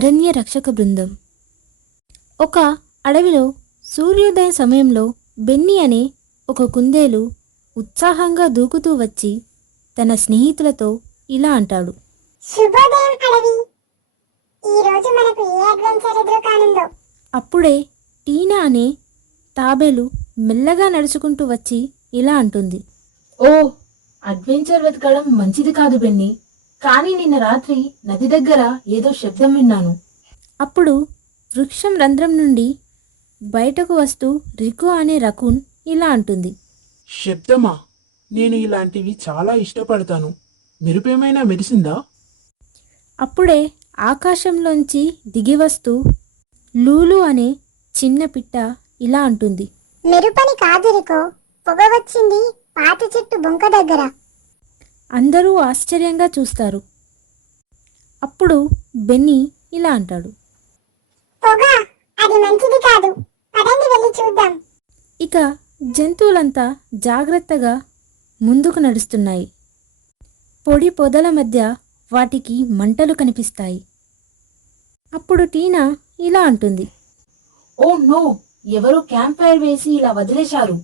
అరణ్య రక్షక బృందం. ఒక అడవిలో సూర్యోదయం సమయంలో బెన్నీ అనే ఒక కుందేలు ఉత్సాహంగా దూకుతూ వచ్చి తన స్నేహితులతో ఇలా అంటాడు. శుభోదయం అడవి. ఈ రోజు మనకు ఏ అడ్వెంచర్ ఎదురు కానుందో. అప్పుడే టీనా అనే తాబేలు మెల్లగా నడుచుకుంటూ వచ్చి ఇలా అంటుంది. ఓ, అడ్వెంచర్ వెతకడం మంచిది కాదు బెన్నీ, కానీ నిన్న రాత్రి నది దగ్గర ఏదో శబ్దం విన్నాను. అప్పుడు వృక్షం రంధ్రం నుండి బయటకు వస్తూ రికో అనే రకూన్ ఇలా అంటుంది. శబ్దమా? నేను ఇలాంటివి చాలా ఇష్టపడతాను. మెరుపేమైనా మెరిసిందా? అప్పుడే ఆకాశంలోంచి దిగివస్తూ లూలు అనే చిన్న పిట్ట ఇలా అంటుంది. మెరుపని కాదురికో, పొగ వచ్చింది పాత చెట్టు బొంక దగ్గర. అందరూ ఆశ్చర్యంగా చూస్తారు. అప్పుడు బెన్నీ ఇలా అంటాడు. పొగ, అది మంచిది కాదు. పదండి వెళ్ళి చూద్దాం. ఇక జంతువులంతా జాగ్రత్తగా ముందుకు నడుస్తున్నాయి. పొడి పొదల మధ్య వాటికి మంటలు కనిపిస్తాయి. అప్పుడు టీనా ఇలా అంటుంది. ఓ నో, ఎవరో క్యాంప్ ఫైర్ వేసి ఇలా వదిలేశారు.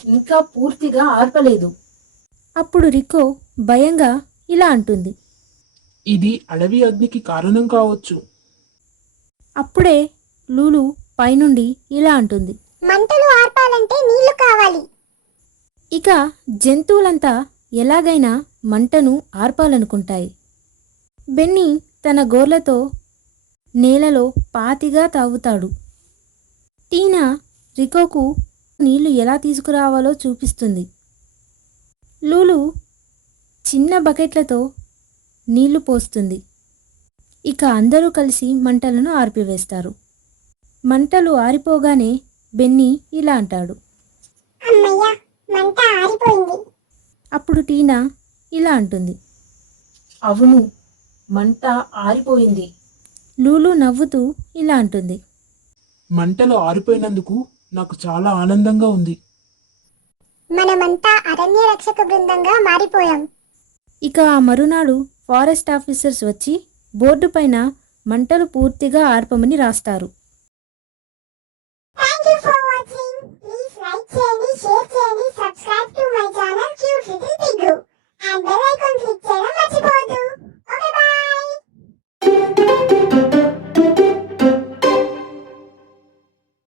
ఇంకా పూర్తిగా ఆర్పలేదు. అప్పుడు రికో భయంగా ఇలా అంటుంది. ఇది అడవి అగ్నికి కారణం కావచ్చు. అప్పుడే లూలు పైనుండి ఇలా అంటుంది. మంటలు ఆర్పాలంటే నీళ్లు కావాలి. ఇక జంతువులంతా ఎలాగైనా మంటను ఆర్పాలనుకుంటాయి. బెన్నీ తన గోర్లతో నేలలో పాతిగా తాగుతాడు. టీనా రికోకు నీళ్లు ఎలా తీసుకురావాలో చూపిస్తుంది. లూలు చిన్న బకెట్లతో నీళ్లు పోస్తుంది. ఇక అందరూ కలిసి మంటలను ఆర్పివేస్తారు. మంటలు ఆరిపోగానే బెన్నీ ఇలా అంటాడు. అమ్మయ్య, మంట ఆరిపోయింది. అప్పుడు టీనా ఇలా అంటుంది. అవును, మంట ఆరిపోయింది. లూలు నవ్వుతూ ఇలా అంటుంది. మంటలు ఆరిపోయినందుకు నాకు చాలా ఆనందంగా ఉంది. మనమంతా అరణ్య రక్షక బృందంగా మారిపోయాం. ఇక ఆ మరునాడు ఫారెస్ట్ ఆఫీసర్స్ వచ్చి బోర్డు పైన మంటలు పూర్తిగా ఆర్పమని రాస్తారు.